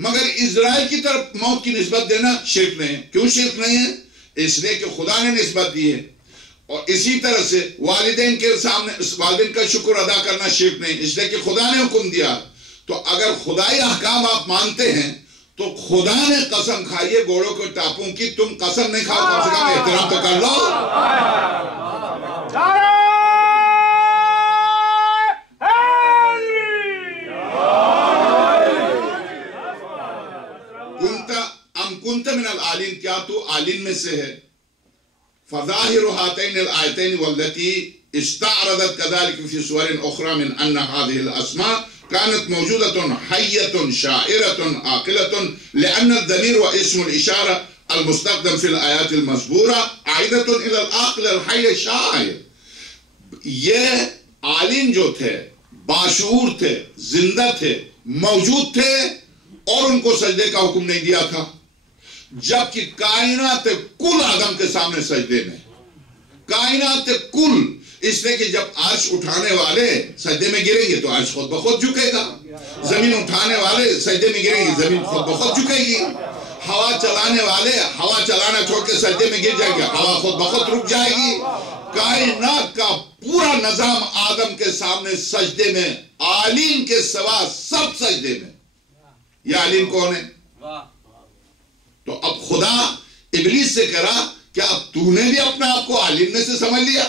مگر اسرائیل کی طرف موت کی نسبت دینا شرک نہیں ہے. کیوں شرک نہیں ہے؟ اس لیے کہ خدا نے نسبت دی ہے. اور اسی طرح سے والدین کے سامنے والدین کا شکر ادا کرنا شرک نہیں, اس لیے کہ خدا نے حکم دیا. تو اگر خدائی احکام آپ مانتے ہیں تو خدا نے قسم کھائی ہے گھوڑوں کے ٹاپوں کی, تم قسم نہیں کھاؤ, کم سے کم احترام تو کر لو. کنت من العالین, کیا تو عالین میں سے ہے؟ فظاہر ہاتین الآیتین واللتی استعرضت كذلك في سور اخرى من ان هذه الاسماء كانت موجودة حية شاعرة عاقلة, لأن الضمير واسم الإشارة المستخدم في الآيات المذكورة عائدة إلى العاقل الحي الشاعر. یہ عالین جو تھے باشعور تھے, زندہ تھے, موجود تھے, اور ان کو سجدے کا حکم نہیں دیا تھا, جبکہ کائنات کل آدم کے سامنے سجدے میں, کائنات کل, اس لیے کہ جب عرش اٹھانے والے سجدے میں گریں گے تو عرش خود بخود جھکے گا, زمین اٹھانے والے سجدے میں گریں گے, زمین خود بخود جھکے گی, ہوا چلانے والے ہوا چلانا چھوڑ کے سجدے میں گر جائیں گے, ہوا خود بخود رک جائے گی. کائنات کا پورا نظام آدم کے سامنے سجدے میں, عالین کے سوا سب سجدے میں. یہ عالین کون ہے؟ تو اب خدا ابلیس سے کہا کہ اب تو نے بھی اپنا آپ کو عالم میں سے سمجھ لیا.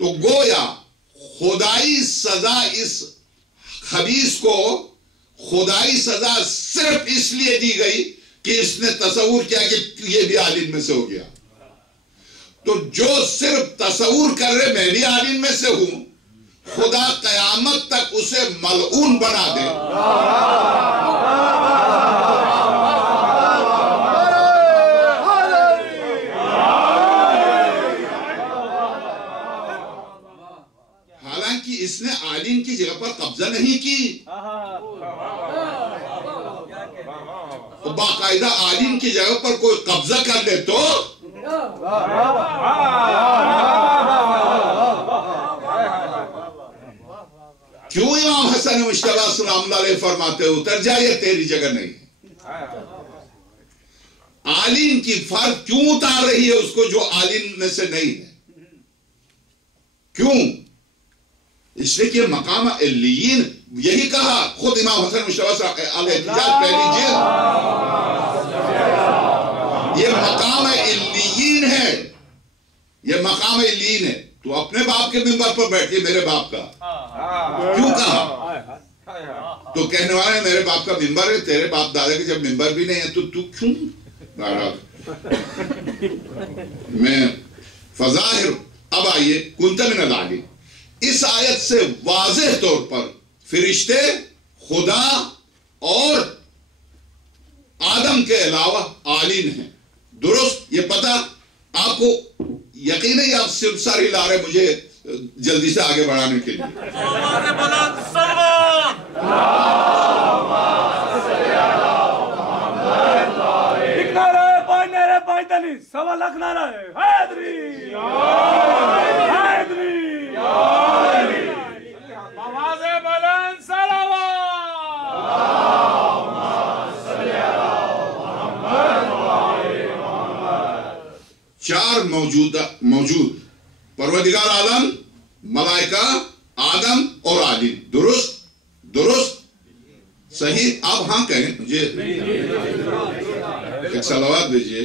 تو گویا خدائی سزا اس خبیث کو خدائی سزا صرف اس لیے دی گئی کہ اس نے تصور کیا کہ یہ بھی عالم میں سے ہو گیا. تو جو صرف تصور کر رہے میں بھی عالم میں سے ہوں, خدا قیامت تک اسے ملعون بنا دے. حالانکہ اس نے عالم کی جگہ پر قبضہ نہیں کی, باقاعدہ عالم کی جگہ پر کوئی قبضہ کر لے تو کیوں امام حسن مجتبیٰ سلام اللہ علیہ فرماتے ہو اتر جا, یہ تیری جگہ نہیں. عالم کی فرق کیوں اتار رہی ہے اس کو جو عالم میں سے نہیں ہے؟ کیوں؟ اس لیے کہ مقام علیین, یہی کہا خود امام حسن مجتبیٰ علیہ احتجاج پہلی جلد, یہ مقام علیین ہے, یہ مقام علیین ہے. تو اپنے باپ کے منبر پر بیٹھے میرے باپ کا کیوں کہا؟ تو کہنے والے میرے باپ کا منبر ہے, تیرے باپ دادا کے جب منبر بھی نہیں ہے تو کیوں میں فظاہر. اب آئیے کنت من العالین, اس آیت سے واضح طور پر فرشتے خدا اور آدم کے علاوہ عالین ہیں. درست یہ پتہ آپ کو یقین ہے, آپ صرف ساری لا رہے مجھے جلدی سے آگے بڑھانے کے لیے. سوا لکھ نعرہ ہے حیدری حیدری آواز بلند صلوات. چار موجود پروردگار عالم, ملائکہ, آدم اور عالم. درست درست صحیح. آپ ہاں کہیں مجھے ایک صلوات بھیجئے.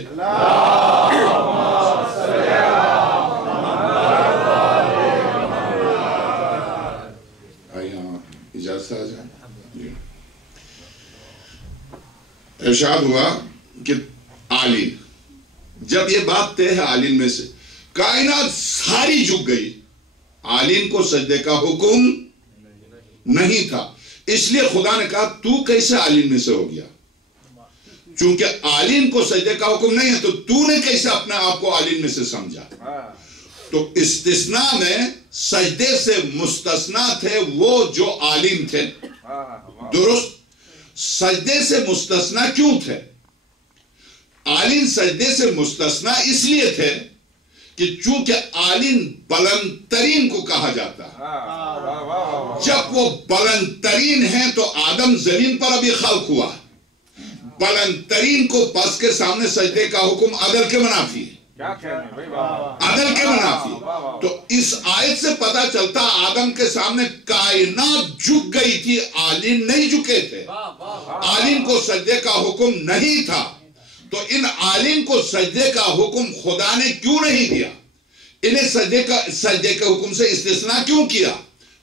اجازت آ جائے. ارشاد ہوا کہ عالم, جب یہ بات طے ہے عالم میں سے, کائنات ساری جھک گئی, عالم کو سجدے کا حکم نہیں تھا، اس لیے خدا نے کہا تو کیسے عالم میں سے ہو گیا؟ چونکہ عالم کو سجدے کا حکم نہیں ہے تو نے کیسے اپنے آپ کو عالم میں سے سمجھا؟ تو استثناء میں سجدے سے مستثنا تھے وہ جو عالم تھے، درست؟ سجدے سے مستثنا کیوں تھے؟ عالم سجدے سے مستثنا اس لیے تھے کہ چونکہ عالم بلند ترین کو کہا جاتا ہے، جب وہ بلند ترین ہیں تو آدم زمین پر ابھی خلق ہوا، بلند ترین کو پس کے سامنے سجدے کا حکم عدل کے منافی ہے، عدل کے منافی۔ تو اس آیت سے پتا چلتا آدم کے سامنے کائنات جھک گئی تھی، عالم نہیں جھکے تھے، عالم کو سجدے کا حکم نہیں تھا، تو ان عالم کو سجدے کا حکم خدا نے کیوں نہیں دیا؟ انہیں سجدے کے حکم سے استثناء کیوں کیا؟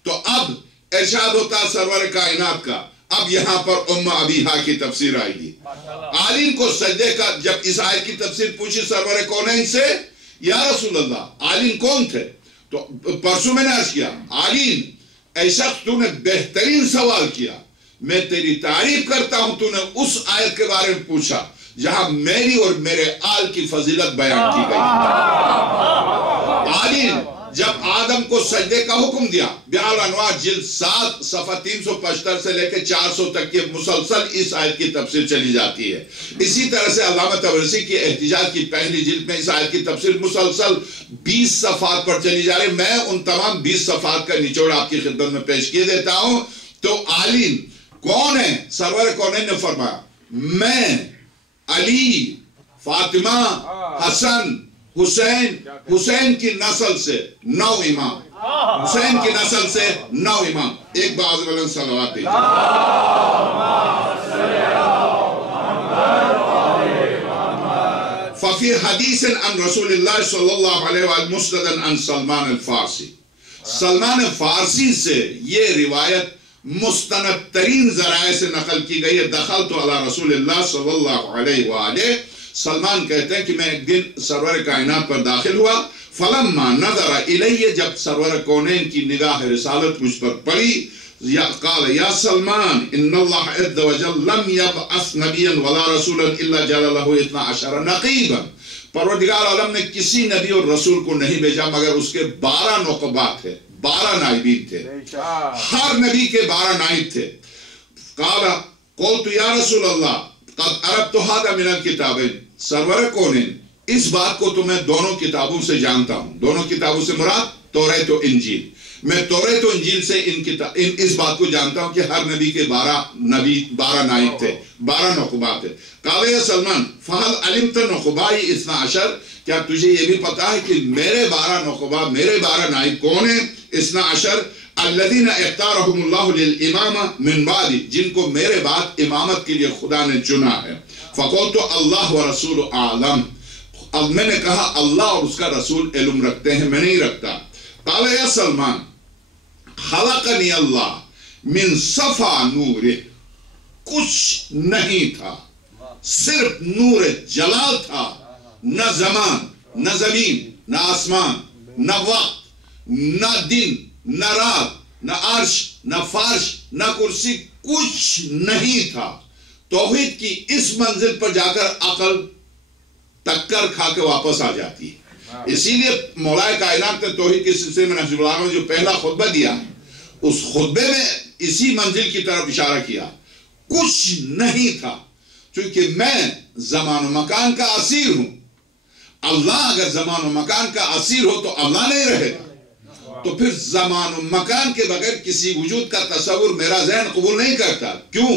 تو اب ارشاد ہوتا سرور کائنات کا، اب یہاں پر ام ابیہا کی تفسیر آئے گی۔ عالم کو سجدے کا، جب اس آیت کی تفسیر پوچھی سرور کونین سے، یا رسول اللہ عالم کون تھے؟ تو پرسوں میں نے عرض کیا عالم اے شخص تو نے بہترین سوال کیا، میں تیری تعریف کرتا ہوں، تو نے اس آیت کے بارے میں پوچھا جہاں میری اور میرے آل کی فضیلت بیان کی گئی۔ عالم جب آدم کو سجدے کا حکم دیا، بیان الانوار جلد 7 صفحہ 375 سے لے کے 400 تک یہ مسلسل اس آیت کی تفسیر چلی جاتی ہے۔ اسی طرح سے علامہ طبرسی کی احتجاج کی پہلی جلد میں اس آیت کی تفسیر مسلسل 20 صفحات پر چلی جا رہی ہے۔ میں ان تمام 20 صفحات کا نچوڑ آپ کی خدمت میں پیش کیے دیتا ہوں۔ تو عالم کون ہے؟ سرور کونین نے فرمایا میں علی، فاطمہ، حسن، حسین کی نسل سے 9 امام، حسین کی نسل سے 9 امام، ایک بعض بلند صلوات دیجئے۔ ففی حدیث عن رسول اللہ صلی اللہ علیہ وآلہ مسندن عن سلمان الفارسی، سلمان فارسی سے یہ روایت مستند ترین ذرائع سے نقل کی گئی ہے۔ دخلت علی رسول اللہ صلی اللہ علیہ وآلہ، سلمان کہتے ہیں کہ میں ایک دن سرور کائنات پر داخل ہوا، فلما نظر الیہ، جب سرور کونین کی نگاہ رسالت مجھ پر پڑی، قال یا سلمان ان اللہ عز وجل لم یبعث نبیا ولا رسولا الا جعل له 12 نقیبا، پروردگار عالم نے کسی نبی اور رسول کو نہیں بھیجا مگر اس کے 12 نقبات تھے، 12 نائبین تھے، ہر نبی کے 12 نائب تھے۔ قال قلت یا رسول اللہ قد عربت هذا من الكتابین، سرور کونین اس بات کو تو میں دونوں کتابوں سے جانتا ہوں، دونوں کتابوں سے مراد توریت و انجیل، میں توریت و انجیل سے اس بات کو جانتا ہوں کہ ہر نبی کے 12 نائب تھے، 12 نقبات تھے۔ قال یا سلمان فہل علمت نقبائی 12، کیا تجھے یہ بھی پتا ہے کہ میرے 12 نقبہ، میرے 12 نائب کون ہیں؟ 12 الذین اختارهم اللہ للامامہ من بعد، جن کو میرے بعد امامت کے لیے خدا نے چنا ہے۔ فقلت اللہ ورسول اعلم، اب میں نے کہا اللہ اور اس کا رسول علم رکھتے ہیں، میں نہیں رکھتا۔ قال یا سلمان خلقنی اللہ من صفا نور، کچھ نہیں تھا، صرف نور جلال تھا، نہ زمان، نہ زمین، نہ آسمان، نہ وقت، نہ دن، نہ رات، نہ عرش، نہ فرش، نہ کرسی، کچھ نہیں تھا۔ توحید کی اس منزل پر جا کر عقل ٹکر کھا کے واپس آ جاتی ہے۔ اسی لیے مولا کائنات نے توحید کے سلسلے میں نہج البلاغہ میں جو پہلا خطبہ دیا، اس خطبے میں اسی منزل کی طرف اشارہ کیا، کچھ نہیں تھا، چونکہ میں زمان و مکان کا اسیر ہوں۔ اللہ اگر زمان و مکان کا اسیر ہو تو اللہ نہیں رہے گا، تو پھر زمان و مکان کے بغیر کسی وجود کا تصور میرا ذہن قبول نہیں کرتا۔ کیوں؟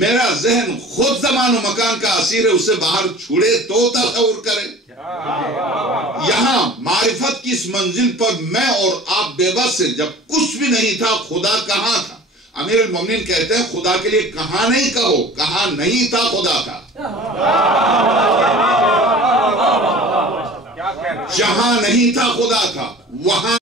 میرا ذہن خود زمان و مکان کا اسیر ہے، اسے باہر چھوڑے تو تصور کرے۔ یہاں معرفت کی اس منزل پر میں اور آپ بے بس ہیں، جب کچھ بھی نہیں تھا خدا کہاں تھا؟ امیر المومنین کہتے ہیں خدا کے لیے کہاں نہیں کہو، کہاں نہیں تھا خدا تھا۔ جہاں نہیں تھا خدا تھا، وہاں